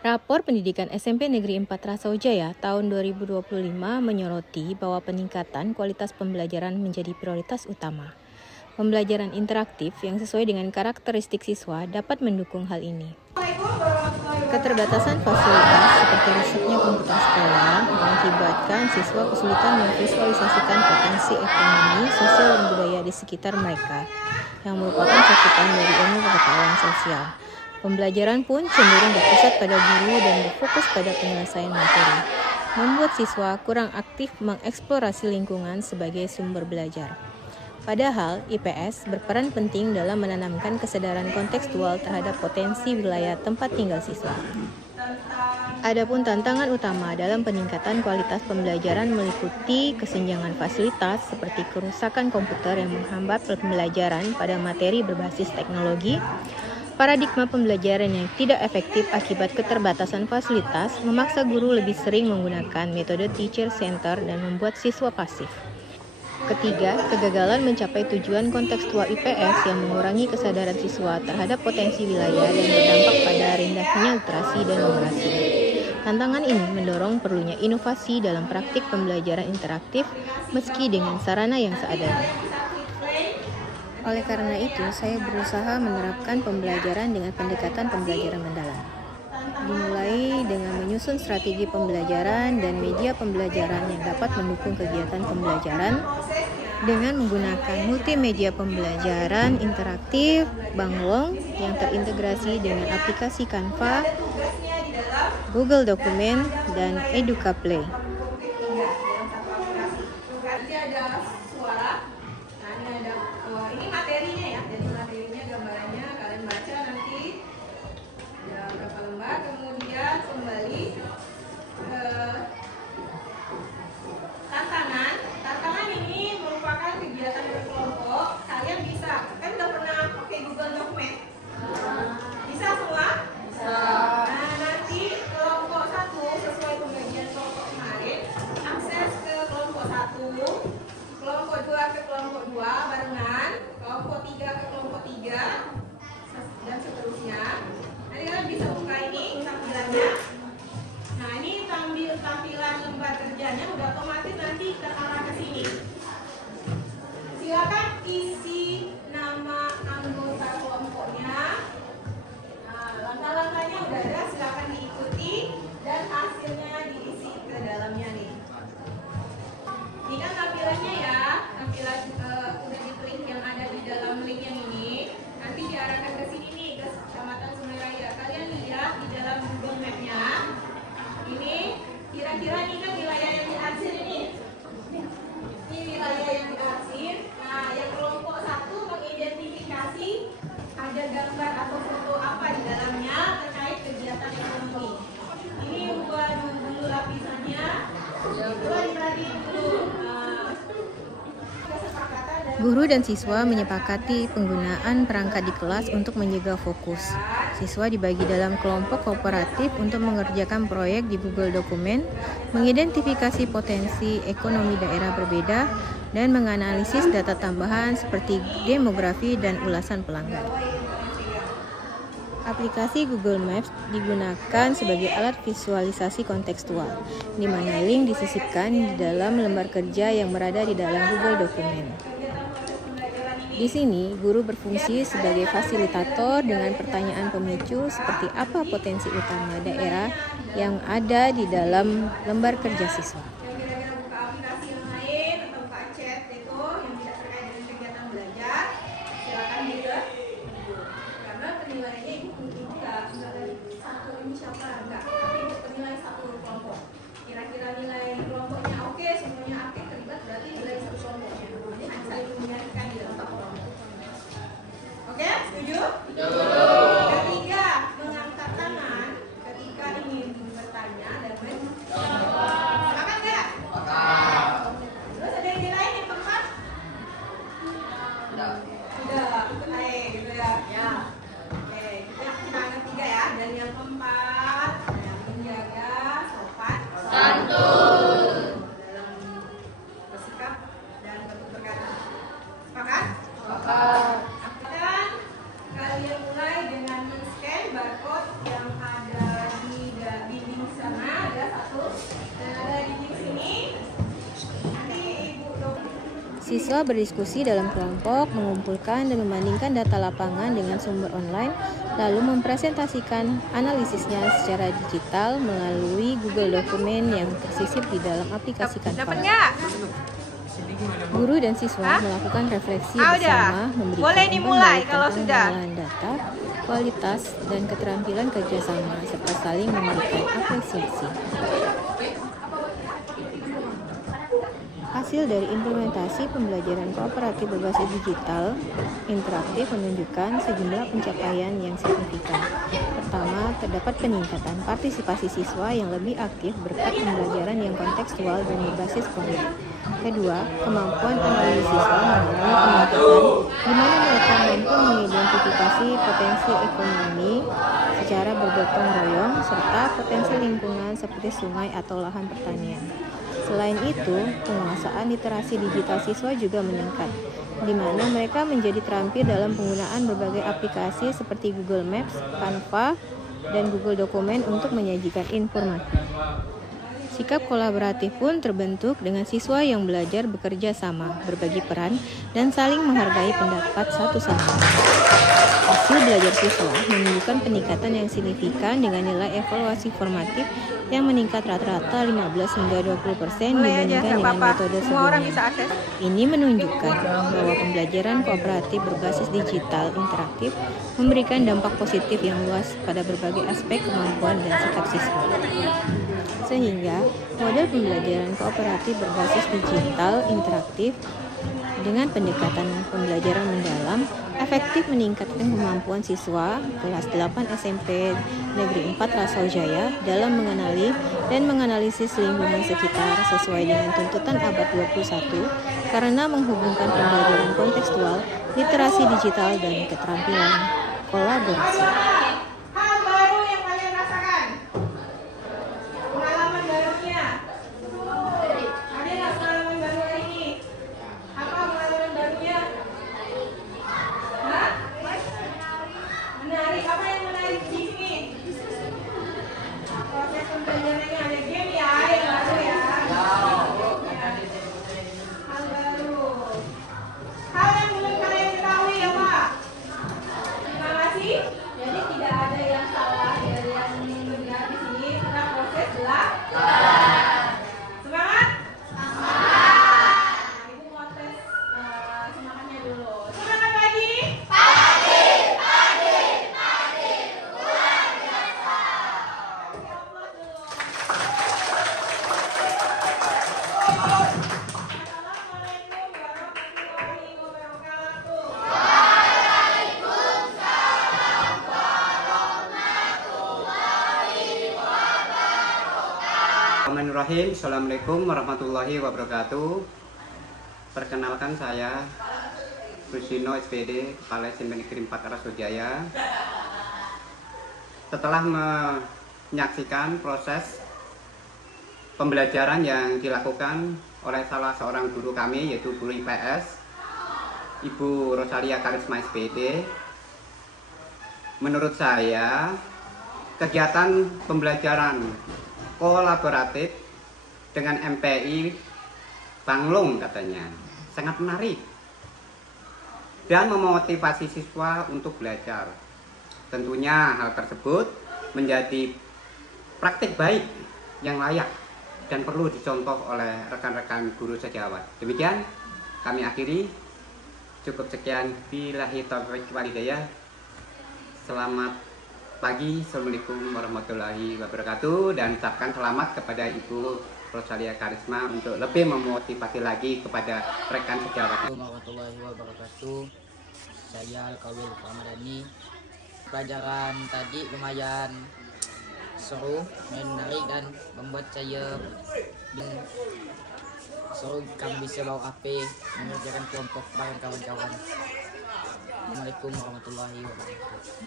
Rapor Pendidikan SMP Negeri 4 Rasojaya tahun 2025 menyoroti bahwa peningkatan kualitas pembelajaran menjadi prioritas utama. Pembelajaran interaktif yang sesuai dengan karakteristik siswa dapat mendukung hal ini. Keterbatasan fasilitas seperti rusaknya komputer sekolah mengakibatkan siswa kesulitan memvisualisasikan potensi ekonomi, sosial, dan budaya di sekitar mereka, yang merupakan cakupan dari ilmu pengetahuan sosial. Pembelajaran pun cenderung berpusat pada guru dan berfokus pada penyelesaian materi, membuat siswa kurang aktif mengeksplorasi lingkungan sebagai sumber belajar. Padahal, IPS berperan penting dalam menanamkan kesadaran kontekstual terhadap potensi wilayah tempat tinggal siswa. Adapun tantangan utama dalam peningkatan kualitas pembelajaran meliputi kesenjangan fasilitas seperti kerusakan komputer yang menghambat pembelajaran pada materi berbasis teknologi, paradigma pembelajaran yang tidak efektif akibat keterbatasan fasilitas memaksa guru lebih sering menggunakan metode teacher center dan membuat siswa pasif. Ketiga, kegagalan mencapai tujuan kontekstual IPS yang mengurangi kesadaran siswa terhadap potensi wilayah dan berdampak pada rendahnya literasi dan numerasi. Tantangan ini mendorong perlunya inovasi dalam praktik pembelajaran interaktif meski dengan sarana yang seadanya. Oleh karena itu, saya berusaha menerapkan pembelajaran dengan pendekatan pembelajaran mendalam. Dimulai dengan menyusun strategi pembelajaran dan media pembelajaran yang dapat mendukung kegiatan pembelajaran dengan menggunakan multimedia pembelajaran interaktif Banglong yang terintegrasi dengan aplikasi Canva, Google Dokumen, dan EducaPlay. Ini materinya ya, jadi materinya gambarannya kalian baca nanti ya berapa lembar, kemudian kembali ke tantangan ini merupakan kegiatan berkelompok. Kalian bisa, kan udah pernah pakai Google Dokumen? Bisa semua? Bisa. Nah, nanti kelompok 1 sesuai pembagian kelompok kemarin, akses ke kelompok 1, kelompok 2 ke kelompok 2 barengan, kelompok 3 ke kelompok 3, dan seterusnya. Nanti kalian bisa buka ini tampilannya. Nah, ini tampilan lembar kerjanya udah otomatis nanti terarah ke sini. Silakan isi nama anggota kelompoknya. Nah, langkah-langkahnya udah ada, silakan diikuti dan hasilnya diisi ke dalamnya nih. Ini kan tampilannya ya, tampilan udah di print yang ada di dalam link yang ini. Nanti diarahkan ke sini nih, ke Kecamatan Sumeraya. Kalian lihat di dalam Google Map-nya. Ini kira-kira ini kan wilayah yang diarsir ini. Ini wilayah yang diarsir. Nah, yang kelompok 1 mengidentifikasi ada gambar atau foto apa di dalamnya terkait kegiatan ekonomi. Ini ubah dulu lapisannya. Coba diperhatiin dulu. Guru dan siswa menyepakati penggunaan perangkat di kelas untuk menjaga fokus. Siswa dibagi dalam kelompok kooperatif untuk mengerjakan proyek di Google Dokumen, mengidentifikasi potensi ekonomi daerah berbeda, dan menganalisis data tambahan seperti demografi dan ulasan pelanggan. Aplikasi Google Maps digunakan sebagai alat visualisasi kontekstual, di mana link disisipkan di dalam lembar kerja yang berada di dalam Google Dokumen. Di sini, guru berfungsi sebagai fasilitator dengan pertanyaan pemicu seperti apa potensi utama daerah yang ada di dalam lembar kerja siswa. Kira-kira nilai kelompoknya oke, semuanya aktif terlibat, berarti nilai satu kelompoknya. Ini hanya dimengerkan di dalam kelompok. Oke, setuju? Ketiga, mengangkat tangan ketika ingin bertanya dan menjawab. Sepakat nggak? Terus ada yang lain yang keempat? Sudah, baik gitu ya. Ya. Oke, kita angkat 3 ya. Dan yang keempat, menjaga sopan santun dalam bersikap dan berkata. Sepakat? Sepakat. Kalian mulai Siswa berdiskusi dalam kelompok, mengumpulkan dan membandingkan data lapangan dengan sumber online, lalu mempresentasikan analisisnya secara digital melalui Google Dokumen yang tersisip di dalam aplikasi Canva. Guru dan siswa melakukan refleksi bersama, memberikan umpan balik tentang pengolahan data, kualitas, dan keterampilan kerjasama, serta saling memberikan apresiasi. Hasil dari implementasi pembelajaran kooperatif berbasis digital interaktif menunjukkan sejumlah pencapaian yang signifikan. Pertama, terdapat peningkatan partisipasi siswa yang lebih aktif berkat pembelajaran yang kontekstual dan berbasis proyek. Kedua, kemampuan analisis siswa mengalami peningkatan di mana mereka mampu mengidentifikasi potensi ekonomi secara bergotong royong serta potensi lingkungan seperti sungai atau lahan pertanian. Selain itu, penguasaan literasi digital siswa juga meningkat, di mana mereka menjadi terampil dalam penggunaan berbagai aplikasi seperti Google Maps, Canva, dan Google Dokumen untuk menyajikan informasi. Sikap kolaboratif pun terbentuk dengan siswa yang belajar bekerja sama, berbagi peran, dan saling menghargai pendapat satu sama lain. Hasil belajar siswa menunjukkan peningkatan yang signifikan dengan nilai evaluasi formatif yang meningkat rata-rata 15 hingga 20% dibandingkan dengan metode sebelumnya. Ini menunjukkan bahwa pembelajaran kooperatif berbasis digital interaktif memberikan dampak positif yang luas pada berbagai aspek kemampuan dan sikap siswa. Sehingga model pembelajaran kooperatif berbasis digital interaktif dengan pendekatan pembelajaran mendalam efektif meningkatkan kemampuan siswa kelas 8 SMP Negeri 4 Rasau Jaya dalam mengenali dan menganalisis lingkungan sekitar sesuai dengan tuntutan abad 21 karena menghubungkan pembelajaran kontekstual, literasi digital, dan keterampilan kolaborasi. Bismillahirrahmanirrahim. Assalamualaikum warahmatullahi wabarakatuh. Perkenalkan saya Rusino SPD, Kepala SMP Negeri 4 Rasau Jaya. Setelah menyaksikan proses pembelajaran yang dilakukan oleh salah seorang guru kami, yaitu guru IPS, Ibu Rosalia Karisma SPD, menurut saya kegiatan pembelajaran kolaboratif dengan MPI Banglung katanya sangat menarik dan memotivasi siswa untuk belajar. Tentunya hal tersebut menjadi praktik baik yang layak dan perlu dicontoh oleh rekan-rekan guru sejawat. Demikian kami akhiri. Cukup sekian. Billahi taufiq wal hidayah. Selamat pagi, assalamualaikum warahmatullahi wabarakatuh, dan ucapkan selamat kepada Ibu Rosalia Karisma untuk lebih memotivasi lagi kepada rekan sejawat. Warahmatullahi wabarakatuh. Saya Al-Kawil Ramadhani. Pelajaran tadi lumayan seru, menarik, dan membuat saya seru. Kami bisa bawa HP mengerjakan kelompok bareng kawan-kawan. Assalamualaikum warahmatullahi wabarakatuh.